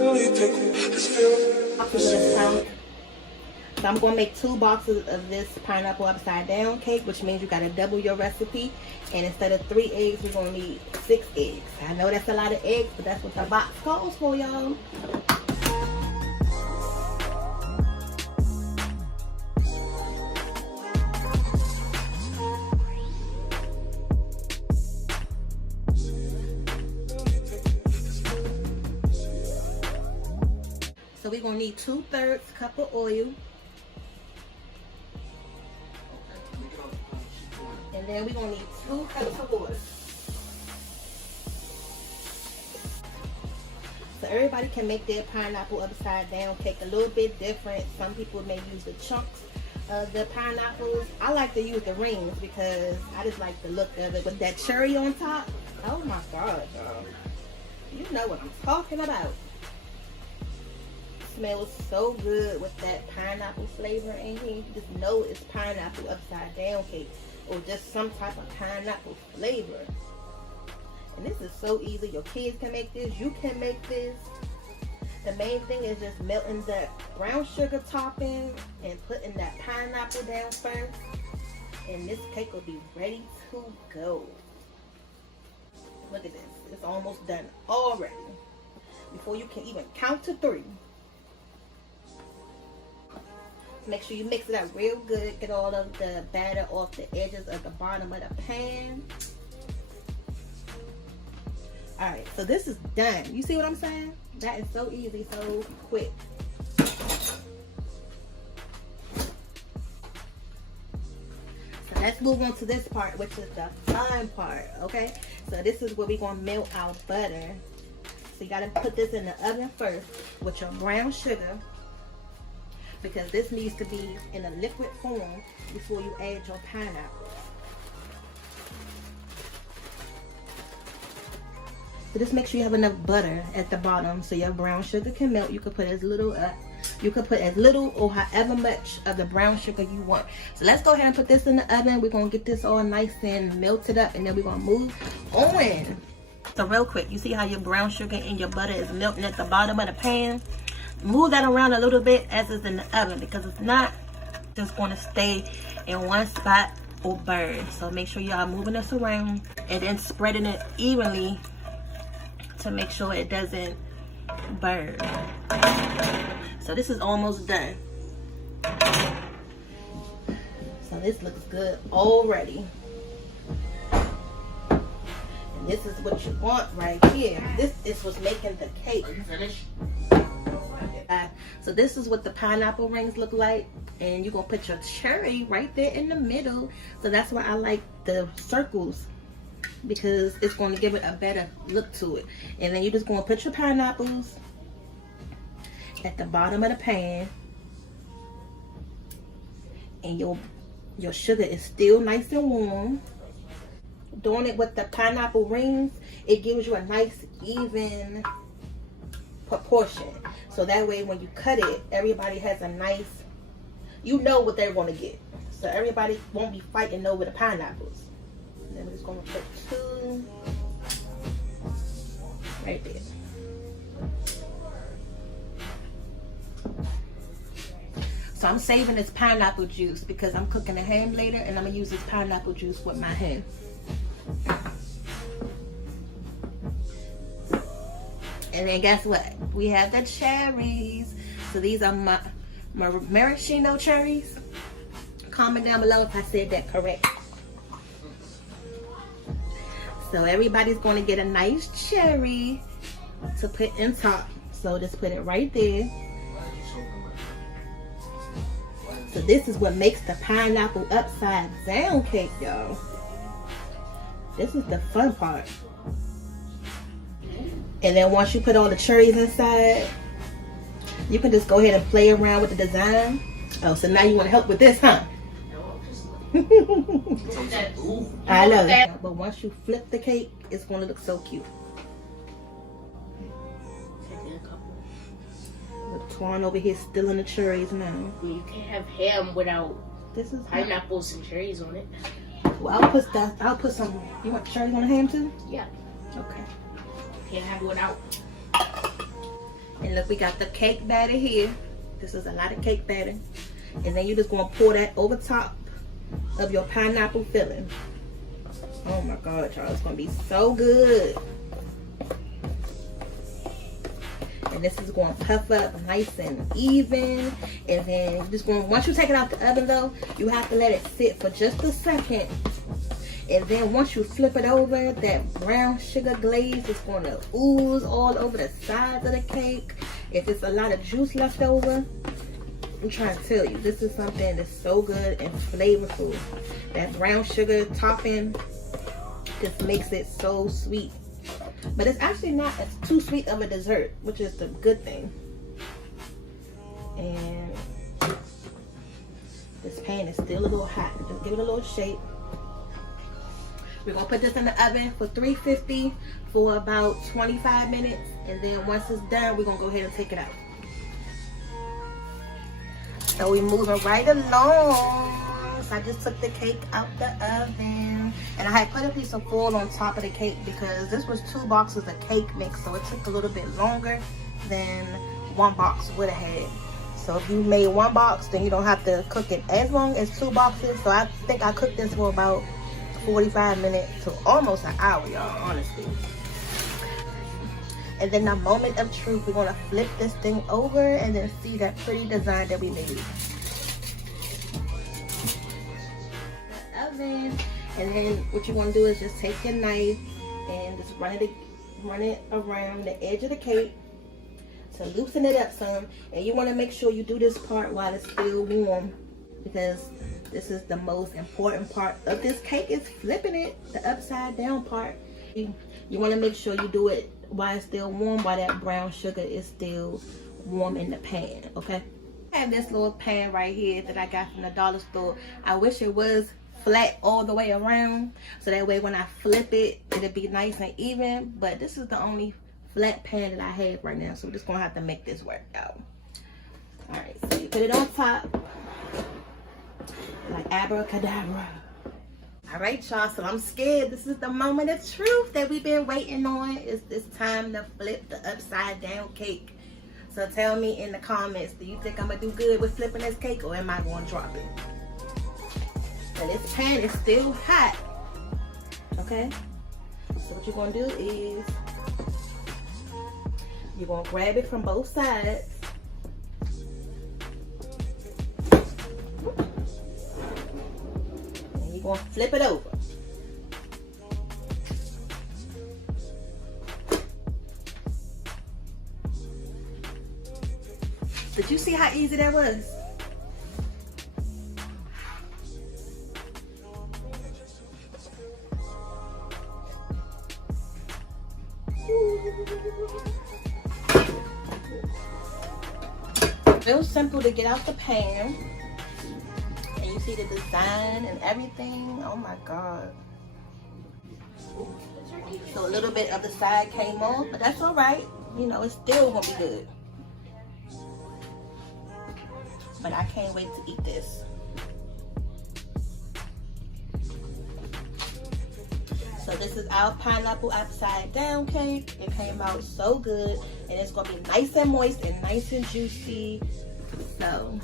So I'm going to make 2 boxes of this pineapple upside down cake, which means you got to double your recipe. And instead of 3 eggs, we're going to need 6 eggs. I know that's a lot of eggs, but that's what the box calls for, y'all. So we're going to need 2/3 cup of oil. And then we're going to need 2 cups of water. So everybody can make their pineapple upside down cake a little bit different. Some people may use the chunks of the pineapples. I like to use the rings because I just like the look of it with that cherry on top. Oh my God, y'all. You know what I'm talking about. Smells so good with that pineapple flavor in here. You just know it's pineapple upside down cake or just some type of pineapple flavor. And this is so easy. Your kids can make this. You can make this. The main thing is just melting that brown sugar topping and putting that pineapple down first. And this cake will be ready to go. Look at this. It's almost done already. Before you can even count to 3. Make sure you mix it up real good. Get all of the batter off the edges of the bottom of the pan. Alright, so this is done. You see what I'm saying? That is so easy, so quick. So let's move on to this part, which is the fun part, okay? So this is where we're going to melt our butter. So you got to put this in the oven first with your brown sugar, because this needs to be in a liquid form before you add your pineapple. So just make sure you have enough butter at the bottom so your brown sugar can melt. You could put as little or however much of the brown sugar you want. So let's go ahead and put this in the oven. We're gonna get this all nice and melted up, and then we're gonna move on. So real quick, you see how your brown sugar and your butter is melting at the bottom of the pan? Move that around a little bit as it's in the oven, because it's not just going to stay in one spot or burn. So make sure y'all moving this around and then spreading it evenly to make sure it doesn't burn. So this is almost done. So this looks good already. And this is what you want right here. This is what's making the cake. Are you finished? So this is what the pineapple rings look like, and you're gonna put your cherry right there in the middle. So that's why I like the circles, because it's going to give it a better look to it. And then you're just going to put your pineapples at the bottom of the pan, and your sugar is still nice and warm. Doing it with the pineapple rings, it gives you a nice even proportion, so that way when you cut it, everybody has a nice, you know what they're going to get, so everybody won't be fighting over the pineapples. And then we're just going to put 2 right there. So I'm saving this pineapple juice because I'm cooking the ham later, and I'm going to use this pineapple juice with my ham. And then guess what? We have the cherries. So these are my maraschino cherries. Comment down below if I said that correct. So everybody's going to get a nice cherry to put in top. So just put it right there. So this is what makes the pineapple upside down cake, y'all. This is the fun part. And then once you put all the cherries inside, you can just go ahead and play around with the design. Oh, so now you want to help with this, huh? I know that. But once you flip the cake, it's going to look so cute. Look, Twan over here still in the cherries now. You can't have ham without pineapples and cherries on it. Well, I'll put some. You want cherries on the ham too? Yeah. Okay. Can't have it without. And look, we got the cake batter here. This is a lot of cake batter. And then you're just gonna pour that over top of your pineapple filling. Oh my God, y'all, it's gonna be so good. And this is going to puff up nice and even. And then you're just going, once you take it out the oven though, you have to let it sit for just a second. And then once you flip it over, that brown sugar glaze is going to ooze all over the sides of the cake. If there's a lot of juice left over, I'm trying to tell you, this is something that's so good and flavorful. That brown sugar topping just makes it so sweet. But it's actually not as too sweet of a dessert, which is the good thing. And this pan is still a little hot. Just give it a little shake. We're gonna put this in the oven for 350 for about 25 minutes. And then once it's done, we're gonna go ahead and take it out. So we're moving right along. So I just took the cake out the oven. And I had put a piece of foil on top of the cake because this was 2 boxes of cake mix. So it took a little bit longer than 1 box would have had. So if you made 1 box, then you don't have to cook it as long as 2 boxes. So I think I cooked this for about 45 minutes to almost an hour, y'all, honestly. And then the moment of truth, we're gonna flip this thing over and then see that pretty design that we made. Oven. And then what you want to do is just take your knife and just run it around the edge of the cake to loosen it up some. And you want to make sure you do this part while it's still warm, because this is the most important part of this cake, is flipping it, the upside down part. You want to make sure you do it while it's still warm, while that brown sugar is still warm in the pan, okay? I have this little pan right here that I got from the dollar store. I wish it was flat all the way around, so that way when I flip it, it'll be nice and even. But this is the only flat pan that I have right now, so we're just gonna have to make this work out. All right, so you put it on top like abracadabra. All right, y'all, so I'm scared. This is the moment of truth that we've been waiting on. It's time to flip the upside down cake. So tell me in the comments, do you think I'm gonna do good with flipping this cake, or am I gonna drop it? And this pan is still hot, okay? So what you're gonna do is you're gonna grab it from both sides. And you're gonna flip it over. Did you see how easy that was? Real simple to get out the pan. And you see the design and everything. Oh my God. So a little bit of the side came off, but that's all right. You know, it's still gonna be good. But I can't wait to eat this. So this is our pineapple upside down cake. It came out so good, and it's gonna be nice and moist and nice and juicy. So